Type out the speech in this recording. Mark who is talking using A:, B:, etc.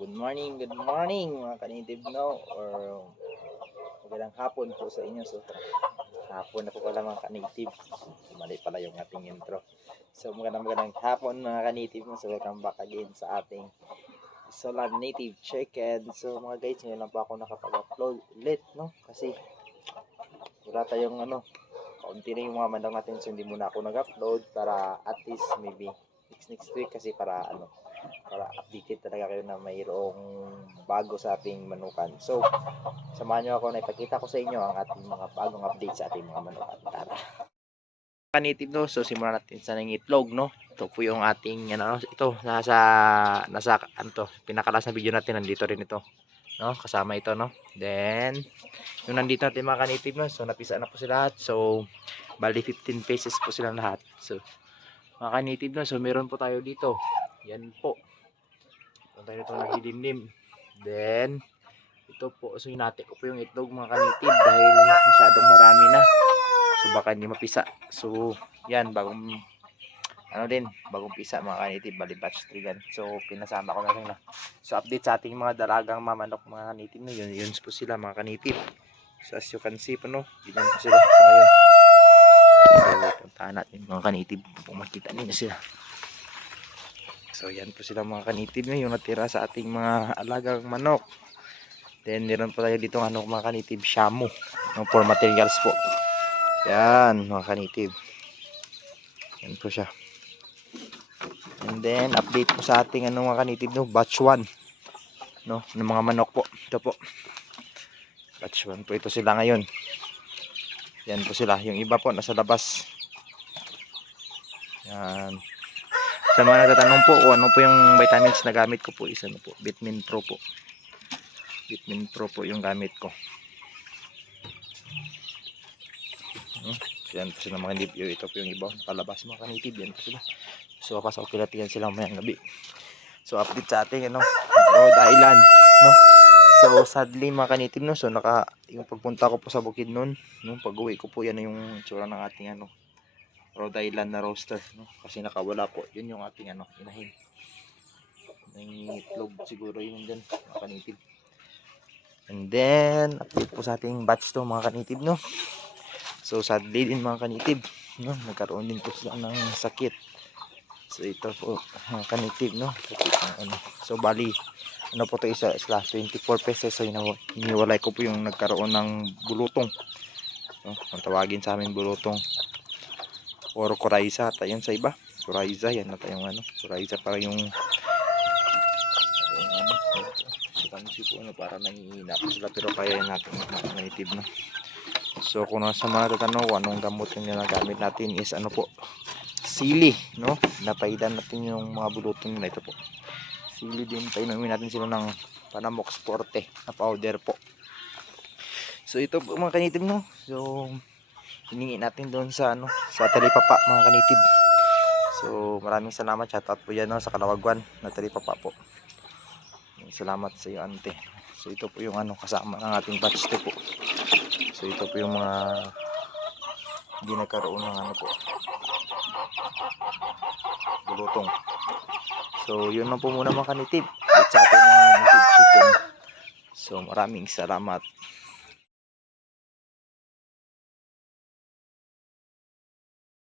A: Good morning, good morning mga kanitib no or magandang hapon po sa inyo. So hapon na po pala mga kanitib. Mali pala yung ating intro. So magandang magandang hapon mga kanitib no. So welcome back again sa ating Solar Native Chicken. So mga guys, ngayon lang po ako nakapag-upload ulit no kasi wala tayong ano kaunti na yung mga manok natin so hindi muna ako nag-upload para at least maybe next next week kasi para ano para updated talaga kayo na mayroong bago sa ating manukan. So, samahan nyo ako na ipakita ko sa inyo ang ating mga bagong update sa ating mga manukan. Tara! Kanitib no, so simulan natin sa nangitlog no. Ito po yung ating ano, ito nasa nasa ano to, pinakalas na video natin nandito rin ito. No, kasama ito no. Then yung nandito natin mga kanitib no, so napisa na po sila lahat. So bali 15 pesos po silang lahat. So mga kanitib no, so meron po tayo dito. Yan po. Ito tayo itong nagidimdim. Then, ito po. So, hinati ko po yung itlog mga kanitib dahil masyadong marami na. So, baka hindi mapisa. So, yan. Bagong, ano din, bagong pisa mga kanitib. Bali, batch 3 yan. So, pinasama ko na rin na. So, update sa ating mga dalagang mamanok mga kanitib. No? Yun, yun po sila mga kanitib. So, as you can see po, no? Ganyan po sila sa ngayon. So, puntahan natin mga kanitib. Kung makita ninyo sila. So yan po sila mga kanitib no, yung natira sa ating mga alagang manok. Then meron po tayo dito ng ano, mga kanitib shamu no, for materials po. Yan mga kanitib. Yan po siya. And then update po sa ating ano mga kanitib no, batch 1 no, ng mga manok po. Ito po. Batch 1 po ito sila ngayon. Yan po sila. Yung iba po nasa labas. Yan. Sa mga nagtatanong po kung ano po yung vitamins na gamit ko po is ano po, Vitamin Pro po. Vitamin Pro po yung gamit ko. Hmm? Yan po sila mga kanitib. Ito po yung iba. Palabas mga kanitib. Yan po sila. So kapasok kilatigan sila mayang gabi. So update sa ating ano, Rhode Island. No? So sadly mga kanitib no. So naka, yung pagpunta ko po sa bukid noon, nung pag uwi ko po yan na yung tsura ng ating ano, Rhode Island na roaster no? kasi nakawala po. Yun yung ating ano inahin. May itlog siguro yun dyan mga kanitib and then update po sa ating batch to mga kanitib no? So sadly din mga kanitib no? nagkaroon din po sila ng sakit. So ito po mga kanitib no? Sakit ng ano. So bali ano po to isa isla 24 pesos. So iniwalay ko po yung nagkaroon ng bulutong. No? ang tawagin sa amin bulutong or Kuraiza at ayun sa iba. Kuraiza yan na tayong ano. Kuraiza para yung yung ano si kansi po ano para nangihina sila pero kaya natin native no? So kung nasa mga tatanong anong gamot yung ginagamit natin is ano po? Sili no? Napaidan natin yung mga bulutong nila. Ito po. Sili din. Painumin natin sila ng Panamox Forte na powder po. So ito po mga kanitim no? So hiningi natin doon sa ano sa talipapa mga kanitib so maraming salamat. Shoutout po yan no, sa kalawagwan na talipapa po. Salamat sa iyo ante. So ito po yung ano kasama ng ating batch to po. So ito po yung mga hindi ng ano po bulutong. So yun lang po muna mga kanitib sa ating mga native chicken. So maraming salamat